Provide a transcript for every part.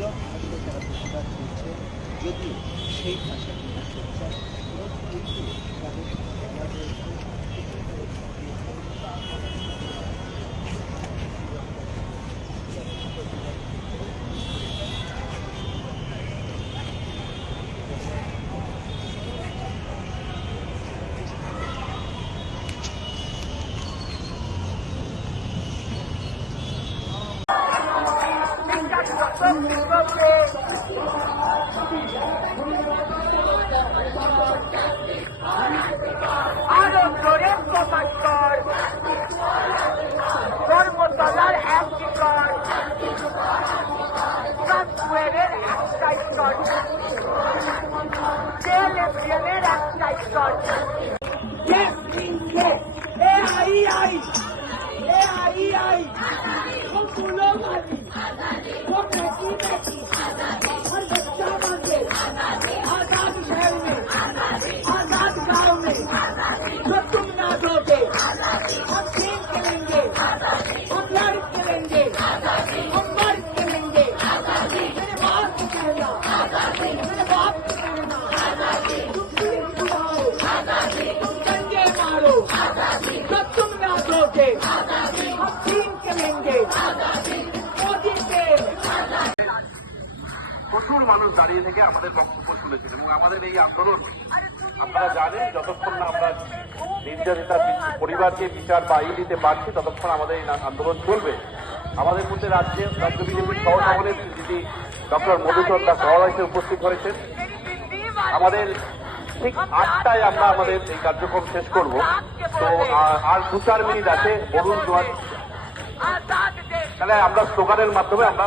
নীরব ভাষায় তারা প্রতিবাদ করছে। যদিও সেই ভাষা কিন্তু এবং কিন্তু তাদের দাঁড়িয়ে থেকে আমাদের বক্তব্য শুনেছেন এবং আমাদের এই আন্দোলন আপনারা জানেন যতক্ষণ না আমরা নির্যাতিতার পরিবারকে বিচার পাইয়ে দিতে পারছি ততক্ষণ আমাদের এই আন্দোলন চলবে। আমাদের মধ্যে রাজ্যে রাজ্য বিজেপির সহসভাপতি যিনি ডক্টর মধুচন্দ্র দাস সহ উপস্থিত করেছেন আমাদের ঠিক আটটায় আমরা আমাদের এই কার্যক্রম শেষ করব। তো আর দু চার মিনিট আছে অরুণ জোয়ার তাহলে আমরা স্লোগানের মাধ্যমে আমরা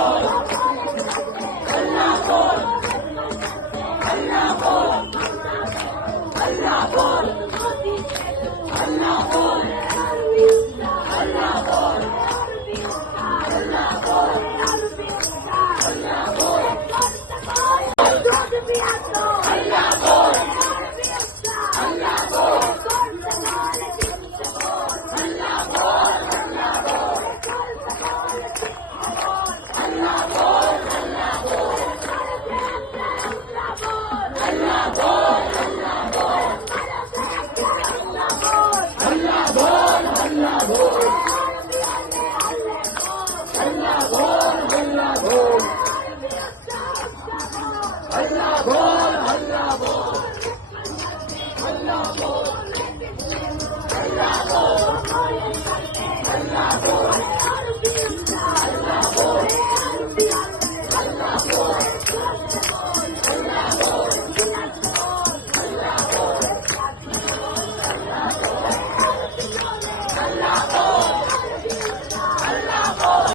Oh, Wow.